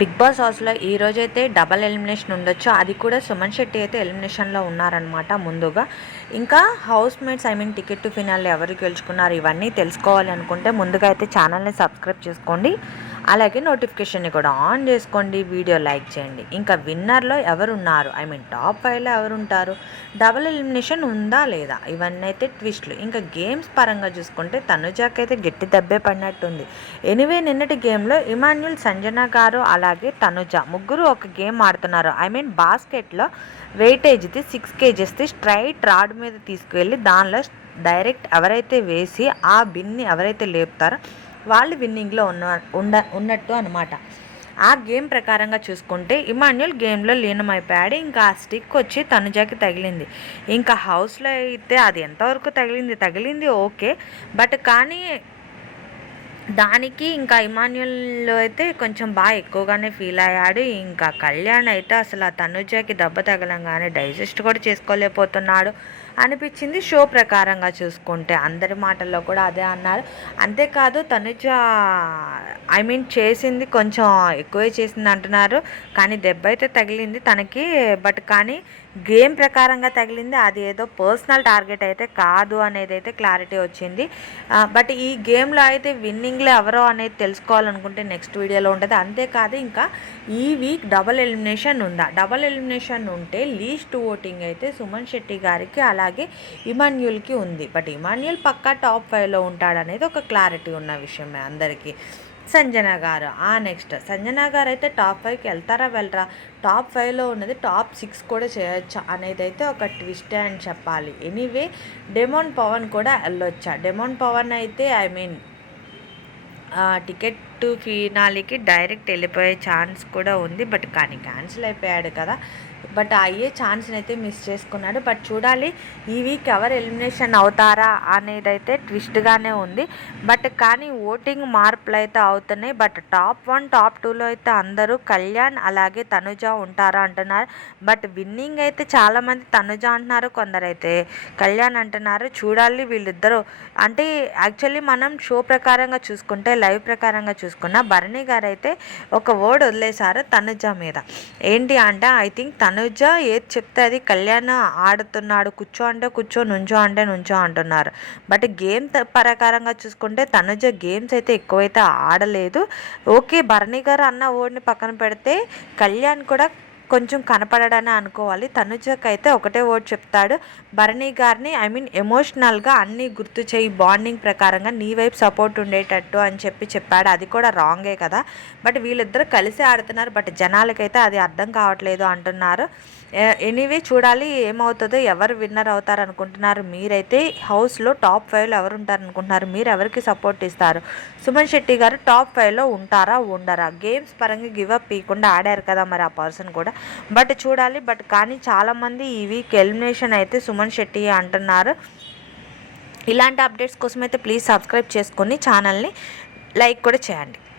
Big boss హౌస్లో ఈ రోజైతే డబల్ ఎలిమినేషన్ ఉండొచ్చు. అది కూడా సుమన్ శెట్టి అయితే ఎలిమినేషన్లో ఉన్నారనమాట ముందుగా. ఇంకా house mates ticket to phenol ఎవరు గెలుచుకున్నారు ఇవన్నీ తెలుసుకోవాలి అనుకుంటే ముందుగా అయితే ఛానల్ని సబ్స్క్రైబ్ చేసుకోండి. అలాగే నోటిఫికేషన్ని కూడా ఆన్ చేసుకోండి. వీడియో లైక్ చేయండి. ఇంకా విన్నర్లో ఎవరున్నారు, టాప్ 5లో ఎవరుంటారు, డబుల్ ఎలిమినేషన్ ఉందా లేదా, ఇవన్నీ అయితే ట్విస్ట్లు. ఇంకా గేమ్స్ పరంగా చూసుకుంటే తనుజాకైతే గట్టి దెబ్బే పడినట్టుంది. ఎనివే నిన్నటి గేమ్లో ఇమాన్యుల్, సంజన గారు అలాగే తనుజ ముగ్గురు ఒక గేమ్ ఆడుతున్నారు. బాస్కెట్లో వెయిటేజ్ది 6 kgsది స్ట్రైట్ రాడ్ మీద తీసుకువెళ్ళి దానిలో డైరెక్ట్ ఎవరైతే వేసి ఆ బిన్ని ఎవరైతే లేపుతారో వాళ్ళు విన్నింగ్లో ఉన్నట్టు అనమాట. ఆ గేమ్ ప్రకారంగా చూసుకుంటే ఇమాన్యుల్ గేమ్లో లీనమైపోయాడు. ఇంకా ఆ స్టిక్ వచ్చి తనుజాకి తగిలింది. ఇంకా హౌస్లో అయితే అది ఎంతవరకు తగిలింది ఓకే, బట్ కానీ దానికి ఇంకా ఇమాన్యుల్ అయితే కొంచెం బాగా ఎక్కువగానే ఫీల్ అయ్యాడు. ఇంకా కళ్యాణ్ అయితే అసలు ఆ తనుజాకి దెబ్బ తగలంగానే డైజెస్ట్ కూడా చేసుకోలేకపోతున్నాడు అనిపించింది. షో ప్రకారంగా చూసుకుంటే అందరి మాటల్లో కూడా అదే అన్నారు. అంతేకాదు తనుజ చేసింది కొంచెం ఎక్కువే చేసింది అంటున్నారు, కానీ దెబ్బ అయితే తగిలింది తనకి. బట్ కానీ గేమ్ ప్రకారంగా తగిలింది, అది ఏదో పర్సనల్ టార్గెట్ అయితే కాదు అనేది అయితే క్లారిటీ వచ్చింది. బట్ ఈ గేమ్లో అయితే విన్నింగ్లో ఎవరో అనేది తెలుసుకోవాలనుకుంటే నెక్స్ట్ వీడియోలో ఉంటుంది. అంతేకాదు ఇంకా ఈ వీక్ డబల్ ఎలిమినేషన్ ఉందా, డబల్ ఎలిమినేషన్ ఉంటే లీస్ట్ ఓటింగ్ అయితే సుమన్ శెట్టి గారికి అలాగే ఇమాన్యుల్కి ఉంది. బట్ ఇమాన్యుల్ పక్కా టాప్ 5లో ఉంటాడనేది ఒక క్లారిటీ ఉన్న విషయమే అందరికీ. సంజన గారు నెక్స్ట్ సంజన గారు అయితే టాప్ 5కి వెళ్తారా వెళ్ళరా, టాప్ 5లో ఉన్నది టాప్ 6 కూడా చేయొచ్చా అనేది అయితే ఒక ట్విస్టే అని చెప్పాలి. ఎనీవే డెమోన్ పవన్ కూడా వెళ్ళొచ్చా, డెమోన్ పవన్ అయితే టికెట్ టు ఫినాలికి డైరెక్ట్ వెళ్ళిపోయే ఛాన్స్ కూడా ఉంది. బట్ కానీ క్యాన్సిల్ అయిపోయాడు కదా, బట్ అయ్యే ఛాన్స్ని అయితే మిస్ చేసుకున్నాడు. బట్ చూడాలి ఈ వీక్ ఎవరు ఎలిమినేషన్ అవుతారా అనేది అయితే ట్విస్ట్గానే ఉంది. బట్ కానీ ఓటింగ్ మార్పులు అయితే అవుతున్నాయి. బట్ టాప్ 1 టాప్ 2లో అయితే అందరూ కళ్యాణ్ అలాగే తనుజ ఉంటారా అంటున్నారు. బట్ విన్నింగ్ అయితే చాలామంది తనుజ అంటున్నారు, కొందరైతే కళ్యాణ్ అంటున్నారు. చూడాలి వీళ్ళిద్దరూ. అంటే యాక్చువల్లీ మనం షో ప్రకారంగా చూసుకుంటే లైవ్ ప్రకారంగా చూసుకున్న భరణి గారు అయితే ఒక వర్డ్ వదిలేశారు తనుజ మీద. ఏంటి అంటే ఐ థింక్ తనుజ ఏది చెప్తే అది కళ్యాణ్ ఆడుతున్నాడు, కూర్చో అంటే కూర్చో, నుంచో అంటే నుంచో అంటున్నారు. బట్ గేమ్ ప్రకారంగా చూసుకుంటే తనుజ గేమ్స్ అయితే ఎక్కువైతే ఆడలేదు. ఓకే, భరణి గారు అన్న వర్డ్ని పక్కన పెడితే కళ్యాణ్ కూడా కొంచెం కనపడడని అనుకోవాలి. తనుజకి అయితే ఒకటే వర్డ్ చెప్తాడు, భరణి గారిని ఎమోషనల్గా అన్నీ గుర్తు చేయి, బాండింగ్ ప్రకారంగా నీ వైపు సపోర్ట్ ఉండేటట్టు అని చెప్పాడు. అది కూడా రాంగే కదా. బట్ వీళ్ళిద్దరు కలిసి ఆడుతున్నారు, బట్ జనాలకైతే అది అర్థం కావట్లేదు అంటున్నారు. ఎనీవే చూడాలి ఏమవుతుందో, ఎవరు విన్నర్ అవుతారు అనుకుంటున్నారు మీరైతే, హౌస్లో టాప్ 5లో ఎవరు ఉంటారు అనుకుంటున్నారు, మీరు ఎవరికి సపోర్ట్ ఇస్తారు, సుమన్ శెట్టి గారు టాప్ 5లో ఉంటారా ఉండరా, గేమ్స్ పరంగా గివప్ ఇవ్వకుండా ఆడారు కదా మరి ఆ పర్సన్ కూడా. బట్ చూడాలి. బట్ కానీ చాలామంది ఈ వీక్ ఎలిమినేషన్ అయితే సుమన్ శెట్టి అంటున్నారు. ఇలాంటి అప్డేట్స్ కోసం అయితే ప్లీజ్ సబ్స్క్రైబ్ చేసుకొని ఛానల్ని లైక్ కూడా చేయండి.